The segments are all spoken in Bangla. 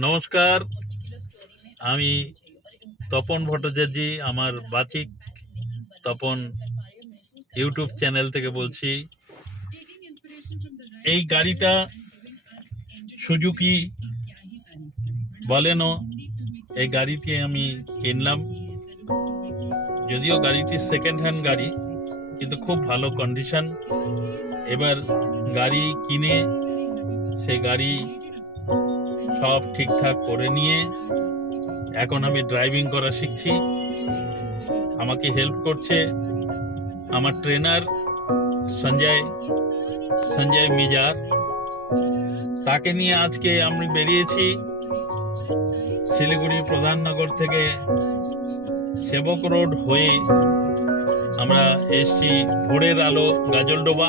নমস্কার। আমি তপন ভট্টাচার্য, আমার বাচিক তপন ইউটিউব চ্যানেল থেকে বলছি। এই গাড়িটা সুজুকি বলেনো, এই গাড়িটি আমি কিনলাম। যদিও গাড়িটি সেকেন্ড হ্যান্ড গাড়ি, কিন্তু খুব ভালো কন্ডিশন এবার গাড়ি কিনে সে গাড়ি সব ঠিকঠাক করে নিয়ে এখন আমি ড্রাইভিং করা শিখছি। আমাকে হেল্প করছে আমার ট্রেনার সঞ্জয় সঞ্জয় মিজার। তাকে নিয়ে আজকে আমি বেরিয়েছি শিলিগুড়ি প্রধাননগর থেকে সেবক রোড হয়ে আমরা এসছি ভোরের আলো গাজলডোবা।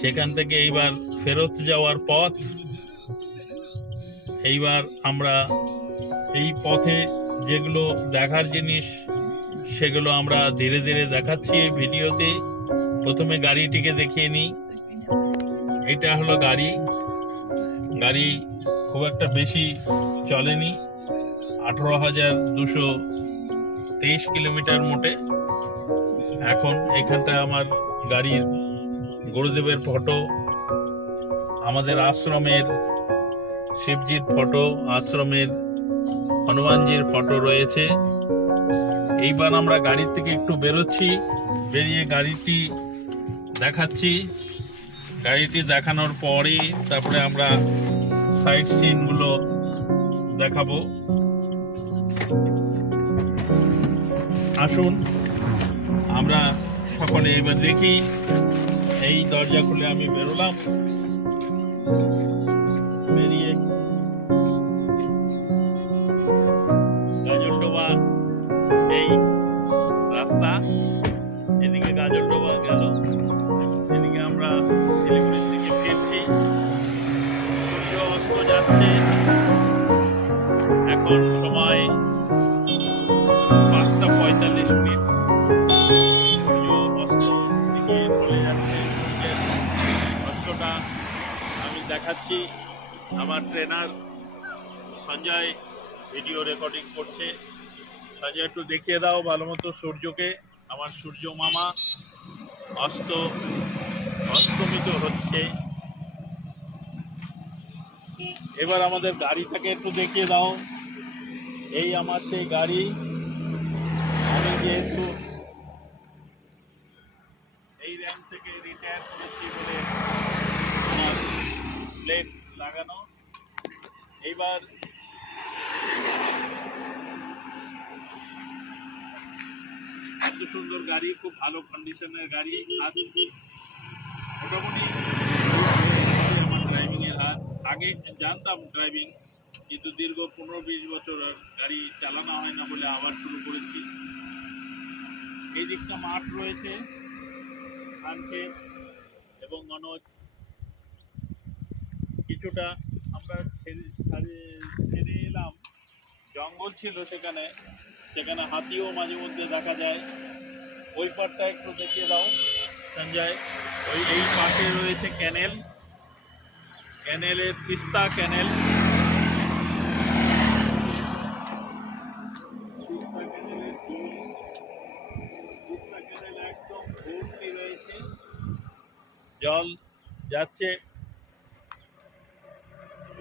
সেখান থেকে এইবার ফেরত যাওয়ার পথ। এইবার আমরা এই পথে যেগুলো দেখার জিনিস, সেগুলো আমরা ধীরে ধীরে দেখাচ্ছি এই ভিডিওতে। প্রথমে গাড়িটিকে দেখিয়ে নিই। এটা হলো গাড়ি। গাড়ি খুব একটা বেশি চলেনি। আঠারো হাজার দুশো তেইশ কিলোমিটার মোটে। এখন এখানটা আমার গাড়ির গুরুদেবের ফটো। আমাদের আশ্রমের শিবজির ফটো আশ্রমের হনুমানজির ফটো রয়েছে। এইবার আমরা গাড়ির থেকে একটু বেরোচ্ছি, বেরিয়ে গাড়িটি দেখাচ্ছি। গাড়িটি দেখানোর পরে তারপরে আমরা সাইড সিনগুলো দেখাবো। আসুন, আমরা সকলে এবার দেখি। এই দরজা খুলে আমি বেরোলাম। বেরিয়ে গাজলডোবা এই রাস্তা, এদিকে গাজলডোবা গেল, এদিকে আমরা শিলিগুড়ির দিকে ফিরছি। সূর্য অস্ত যাচ্ছে। এখন সময় পাঁচটা পঁয়তাল্লিশ মিনিট। সূর্য অস্ত দিকে চলে আমি দেখাচ্ছি। আমার ট্রেনার সঞ্জয় ভিডিও রেকর্ডিং করছে। সঞ্জয়, একটু দেখিয়ে দাও ভালো মতো সূর্যকে। আমার সূর্য মামা অস্ত, অস্তমিত হচ্ছে। এবার আমাদের গাড়িটাকে একটু দেখিয়ে দাও। এই আমার সেই গাড়ি। আমি যেহেতু এই র্যাঙ্ক থেকে রিটায়ার করেছি বলে আমার প্লেট লাগানো এইবার এত সুন্দর গাড়ি, খুব ভালো কন্ডিশনের গাড়ি আজ মোটামুটি আমার ড্রাইভিং এর হাত। আগে জানতাম ড্রাইভিং কিন্তু দীর্ঘ পনেরো বিশ বছর আর গাড়ি চালানো হয় না বলে আবার শুরু করেছি। এই দিকটা মাঠ রয়েছে এবং মনোজ কিছুটা আমরা ছেড়ে এলাম। জঙ্গল ছিল সেখানে। সেখানে হাতিও মাঝে মধ্যে দেখা যায়। ওই পাটটা একটু দেখিয়ে দাও, সঞ্জয়। ওই, এই পাশে রয়েছে ক্যানেল। ক্যানেলের তিস্তা ক্যানেল। তিস্তা ক্যানেলের জল তিস্তা ক্যানেল একদম ভর্তি রয়েছে জল যাচ্ছে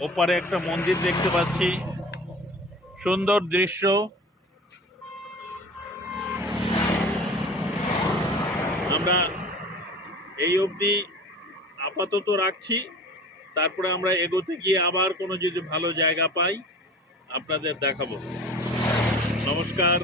ওপারে একটা মন্দির দেখতে পাচ্ছি। সুন্দর দৃশ্য। আমরা এই অবধি আপাতত রাখছি। তারপরে আমরা এগোতে গিয়ে আবার কোনো যদি ভালো জায়গা পাই, আপনাদের দেখাবো। নমস্কার।